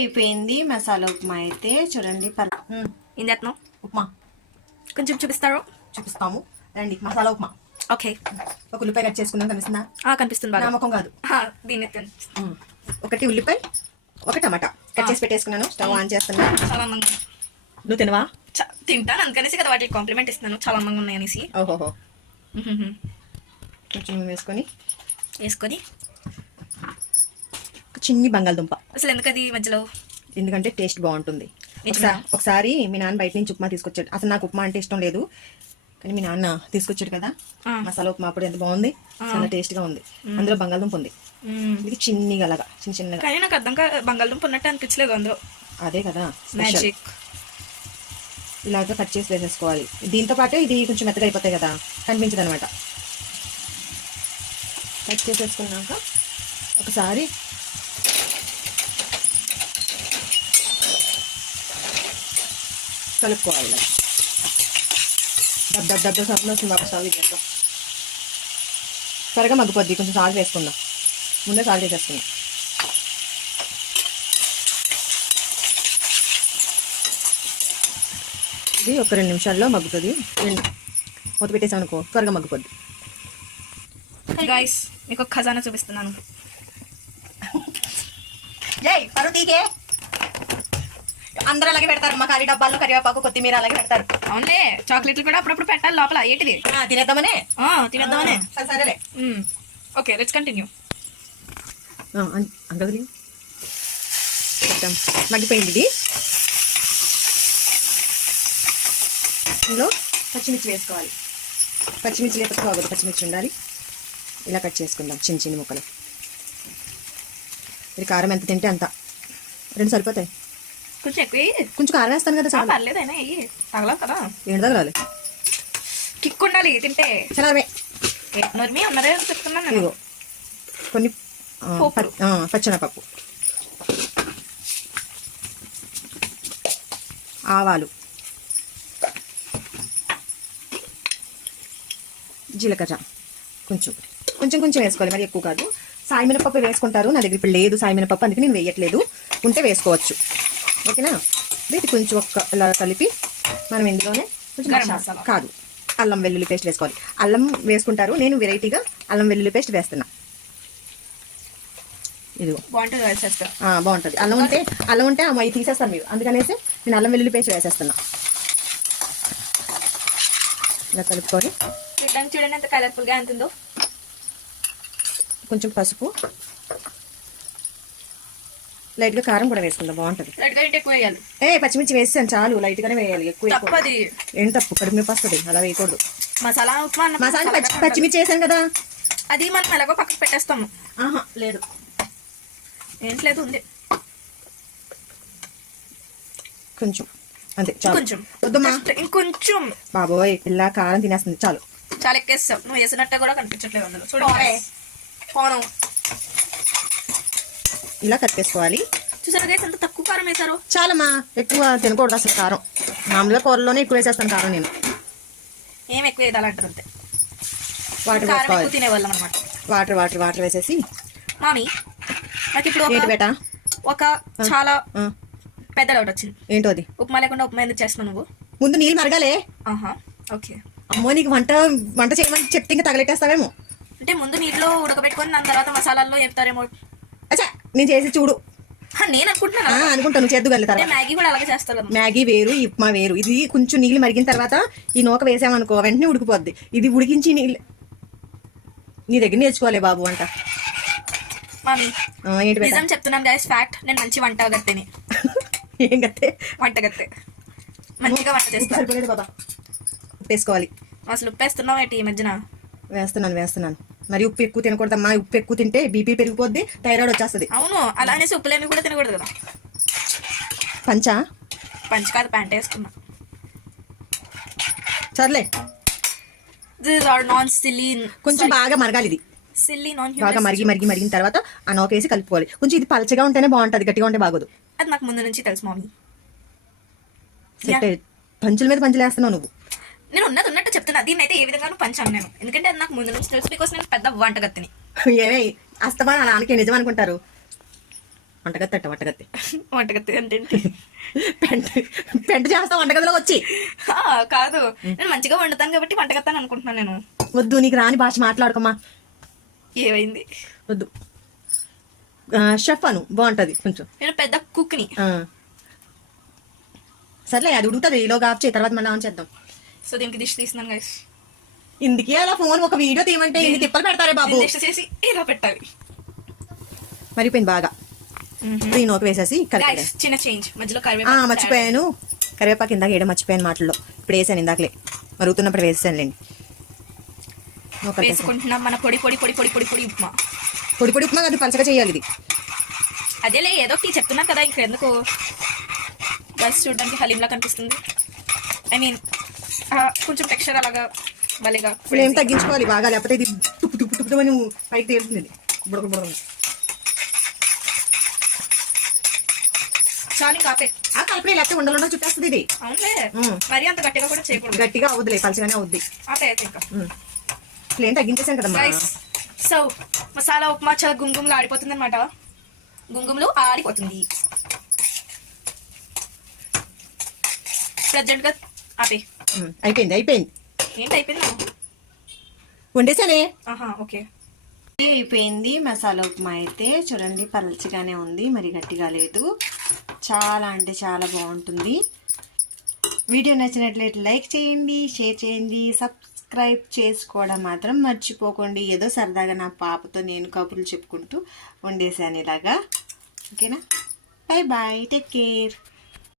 అయిపోయింది మసాలా ఉప్మా అయితే. చూడండి చేస్తున్నావు ఉప్మా. కొంచెం చూపిస్తారు? చూపిస్తాము. రండి మసాలా ఉప్మా. ఓకే. ఒక ఉల్లిపాయ కట్ చేసుకుందాం కనిపిస్తుందా? కనిపిస్తుంది బాగా. నామకం కాదు. ఉమ్. ఒకటి ఉల్లిపాయ ఒక టమాటా. కట్ చేసి పెట్టేసుకున్నాను. స్టవ్ ఆన్ చేస్తున్నా. చాలా అందంగా నువ్వు తినవా? తింటాను. అందుకనేసి కదా వాటికి కాంప్లిమెంట్ ఇస్తున్నాను. చాలా అందంగా ఉన్నాయి అనేసి. ఓహోహో. కొంచెం వేసుకొని. వేసుకొని. చిన్ని బంగాళదుంప. అసలు ఎందుకు అది మధ్యలో? ఎందుకంటే టేస్ట్ బాగుంటుంది? ఒకసారి మీ నాన్న బయట నుంచి ఉప్మా తీసుకొచ్చాడు. అసలు నాకు ఉప్మా అంటే ఇష్టం లేదు. కానీ మీ నాన్న తీసుకొచ్చాడు కదా. మసాలా ఉప్మా అప్పుడు ఎంత బాగుంది? చాలా టేస్ట్గా ఉంది అందులో బంగాళదుంప ఉంది. ఇది చిన్నిగా అలాగా చిన్న చిన్నగా. కానీ నాకు అర్థం కా బంగాళదుంప ఉన్నట్టు అనిపించలేదు అందులో. అదే కదా మ్యాజిక్. ఇలాగ కట్ చేసి వేసేసుకోవాలి. దీంతో పాటు ఇది కొంచెం మెత్తగా అయిపోతాయి కదా కనిపించదు అనమాట కట్ చేసేసుకున్నాక ఒకసారి కలుపుకోవాలి. ఇలా. దబ్ దబ్ దబ్ వస్తుంది ఒకసారి స్టవ్ చేస్తాం త్వరగా మగ్గిపోద్ది కొంచెం సాల్ట్ వేసుకుందాం. ముందే సాల్ట్ వేసేసుకుందాం. ఇది ఒక రెండు నిమిషాల్లో మగ్గుతుంది. రెండు. మూత పెట్టేసాం అనుకో త్వరగా మగ్గిపోద్ది. గాయస్ మీకు ఒక ఖజానా చూపిస్తున్నాను. జై పరుతీకే అందరూ అలాగే పెడతారు. మా కర్రీ డబ్బాల్లో కరివేపాకు కొత్తిమీర అలాగే పెడతారు. అవునులే చాక్లెట్లు కూడా అప్పుడప్పుడు పెట్టాలి లోపల ఏంటిది? ఆ, తినేద్దామనే? ఆ, తినేద్దామనే. సరే, సరేలే. ఓకే లెట్స్ కంటిన్యూ మగ్గిపోయింది ఇది. ఇందులో పచ్చిమిర్చి వేసుకోవాలి. పచ్చిమిర్చి లేకపోతే పచ్చిమిర్చి ఉండాలి. ఇలా కట్ చేసుకుందాం చిన్న చిన్న ముక్కలు. ఇది కారం ఎంత తింటే అంత. రెండు సరిపోతాయి. కొంచెం ఎక్కువ. కొంచెం కారం వేస్తాను కదా చాలా. పర్లేదు అయినా. తగలవు కదా. ఏంటి తగలాలి. కిక్ ఉండాలి తింటే. ఏ, నోర్మి ఉన్నదే చెప్తున్నాను. ఇదిగో. కొన్ని పచ్చెనపప్పు. ఆవాలు. జీలకర్ర. కొంచెం. కొంచెం కొంచెం వేసుకోవాలి మరి ఎక్కువ కాదు. సాయి మినపప్పు వేసుకుంటారు. నా దగ్గర ఇప్పుడు లేదు సాయి మినపప్పు అందుకే నేను వేయట్లేదు. ఉంటే వేసుకోవచ్చు. ఓకేనా? వీటి కొంచెం ఒక్క ఇలా కలిపి మనం ఇందులోనే కొంచెం మసాలా-. కాదు అల్లం వెల్లుల్లి పేస్ట్ వేసుకోవాలి. అల్లం వేసుకుంటారు నేను వెరైటీగా అల్లం వెల్లుల్లి పేస్ట్ వేస్తున్నా. ఇదిగో. బాగుంటుంది బాగుంటుంది. అల్లం ఉంటే అల్లం ఉంటే అవి తీసేస్తాను మీరు. అందుకనేసి నేను అల్లం వెల్లుల్లి పేస్ట్ వేసేస్తున్నా. ఇలా కలుపుకొని చూడండి ఎంత కలర్ఫుల్గా ఎంత ఉందో కొంచెం పసుపు. లైట్గా కారం కూడా వేసుకుందాం బాగుంటుంది. గా ఏ పచ్చిమిర్చి వేసాను చాలు లైట్గానే వేయాలి ఎక్కువ ఏం తప్పు కడుపు వస్తుంది అలా వేయకూడదు. మసాలా ఉప్మా. పచ్చిమిర్చి వేసాను కదా. అది మనం ఎలాగో పక్కకు పెట్టేస్తాము. ఆహా లేదు. ఏంట్లేదు ఉంది. కొంచెం. అంతే చాలు. కొంచెం. వద్దమ్మా. ఇంకొంచెం. బాబోయ్ పిల్ల కారం తినేస్తుంది చాలు. చాలా ఎక్కేస్తావు నువ్వు వేసినట్టే కూడా కనిపించట్లేదు అందులో. చూడండి పోను. ఇలా కలిపేసుకోవాలి చూసారు గైస్ ఎంత తక్కువ కారం వేశారు? చాలమ్మా ఎక్కువ తినకూడదు అసలు కారం. మామూలుగా కూరలోనే ఎక్కువ వేసేస్తాను కారం నేను. ఏం ఎక్కువ వేయాలంటారు అంతే. వాటర్ తినేవాళ్ళం అనమాట వాటర్ వాటర్ వాటర్ వేసేసి. మామి నాకు ఇప్పుడు బేటా? ఒక చాలా పెద్ద డౌట్ వచ్చింది. ఏంటో అది ఉప్మా లేకుండా ఉప్మా ఎందుకు చేస్తున్నావు నువ్వు? ముందు నీళ్ళు మరగాలే. ఆహా ఓకే. అమ్మో నీకు వంట వంట చేయమని చెప్తే ఇంకా తగలెట్టేస్తావేమో. అంటే ముందు నీటిలో ఉడకబెట్టుకొని దాని తర్వాత మసాలాల్లో చెప్తారేమో నేను చేసి చూడు. నేను అనుకుంటున్నాను? ఆ, అలా. అనుకుంటా నువ్వు చేద్దు అంటే తర్వాత. మ్యాగీ కూడా అలాగే చేస్తారు మ్యాగీ వేరు ఈ ఉప్మా వేరు. ఇది కొంచెం నీళ్ళు మరిగిన తర్వాత ఈ నూక వేసామనుకో వెంటనే ఉడికిపోద్ది. ఇది ఉడికించి నీళ్ళు నీ దగ్గర నేర్చుకోవాలి బాబు వంట ఆ, ఏంటి నిజం చెప్తున్నాను గైస్ ఫ్యాక్ట్ నేను మంచి వంటగత్తెని ఏం కత్తే వంటగత్తె మంచిగా వంట చేస్తాను సరిపోలేదు బాబా. ఉప్పు వేసుకోవాలి అసలు ఉప్పేస్తున్నావు ఏంటి ఈ మధ్యన? వేస్తున్నాను వేస్తున్నాను. మరి ఉప్పు ఎక్కువ తినకూడదమ్మా ఉప్పు ఎక్కువ తింటే బీపీ పెరిగిపోద్ది థైరాయిడ్ వచ్చేస్తుంది. అవును అలా అనేసి ఉప్పులేమి కూడా తినకూడదు కదా? పంచా? పంచి కాదు ప్యాంట్ వేసుకున్నా. సర్లే. ఆర్ నాన్ సిలీన్ కొంచెం బాగా మరగాలి ఇది. సిల్లీ నాన్ బాగా మరిగి మరిగి మరిగిన తర్వాత ఆ నూక వేసి కలుపుకోవాలి. కొంచెం ఇది పలచగా ఉంటేనే బాగుంటుంది గట్టిగా ఉంటే బాగోదు. అది నాకు ముందు నుంచి తెలుసు మామీ. సెట్ అయ్యి- పంచుల మీద పంచులు వేస్తున్నావు నువ్వు. నేను ఉన్నది ఉన్నట్టు చెప్తున్నా. దీన్ని అయితే ఏ విధంగానూ పంచాను నేను ఎందుకంటే అది నాకు ముందు నుంచి తెలుసు. బికాస్ నేను పెద్ద వంటగత్తిని. ఏమే అస్తమా అనకే నిజం అనుకుంటారు? వంటగత్తి అట్ట వంటగత్తి. వంటగత్తి అంటే పెంట పెంట చేస్తా వంటగదిలో వచ్చి. కాదు. నేను మంచిగా వండుతాను కాబట్టి వంటగత్తాను అనుకుంటున్నాను నేను. వద్దు నీకు రాని భాష మాట్లాడుకోమా ఏమైంది? వద్దు. షెఫ్ అను బాగుంటది. కొంచెం. నేను పెద్ద కుక్ని. సర్లే అది ఉడుగుతుంది ఈలోగా ఆఫ్ చేయి. తర్వాత మళ్ళీ ఆన్ చేద్దాం. సో దీనికి దిష్టి తీస్తున్నాను గైస్ ఇందుకే అలా ఫోన్ ఒక వీడియో తీయమంటే ఇన్ని తిప్పలు పెడతారే బాబు? దిష్టి చేసి ఇలా పెట్టాలి. మరిపోయింది బాగా. ఈ నోకి వేసేసి చిన్న చేంజ్ మధ్యలో కరివేపాకు మర్చిపోయాను. కరివేపాకు ఇందాక వేయడం మర్చిపోయాను మాటల్లో. ఇప్పుడు వేసాను ఇందాకలే. మరుగుతున్నప్పుడు కలిపేసాను. వేసుకుంటున్నాం మన పొడి పొడి పొడి పొడి పొడి పొడి ఉప్మా. పొడి పొడి ఉప్మా అది పలచగా చేయాలి ఇది. అదేలే ఏదో ఒకటి చెప్తున్నాను కదా ఇక్కడ ఎందుకు. గైస్ చూడడానికి హలీంలా కనిపిస్తుంది. ఐ మీన్ కొంచెం టెక్స్చర్ అలాగా భలేగా ఫ్లేమ్ తగ్గించుకోవాలి బాగా? లేకపోతే ఇది తుప్పు తుప్పు తుప్పు అని పైకి తేలుతుంది. చాలు ఇంకా ఆపే ఆ లేకపోతే ఉండలు చుట్టేస్తుంది ఇది. అవునులే. మ్మ్. మరీ అంత గట్టిగా కూడా చేయకూడదు. గట్టిగా అవుద్దిలే పలచగానే అవుద్ది. ఆపే అయితే ఇంకా. ఫ్లేమ్ తగ్గించేసాను గైస్ సో మసాలా ఉప్మా చాలా గుంగుములు ఆడిపోతుంది అనమాట గుంగుములు ఆడిపోతుంది ప్రజెంట్గా ఆపే. అయిపోయింది అయిపోయింది. ఏంటి అయిపోయింది? వండేసానే ఆహా ఓకే. అయిపోయింది మసాలా ఉప్మా అయితే. చూడండి పలచగానే ఉంది మరి గట్టిగా లేదు. చాలా అంటే చాలా బాగుంటుంది. వీడియో నచ్చినట్లయితే లైక్ చేయండి షేర్ చేయండి సబ్స్క్రైబ్ చేసుకోవడం మాత్రం మర్చిపోకండి. ఏదో సరదాగా నా పాపతో నేను కబుర్లు చెప్పుకుంటూ వండేసాను ఇలాగా. ఓకేనా? Bye bye take care.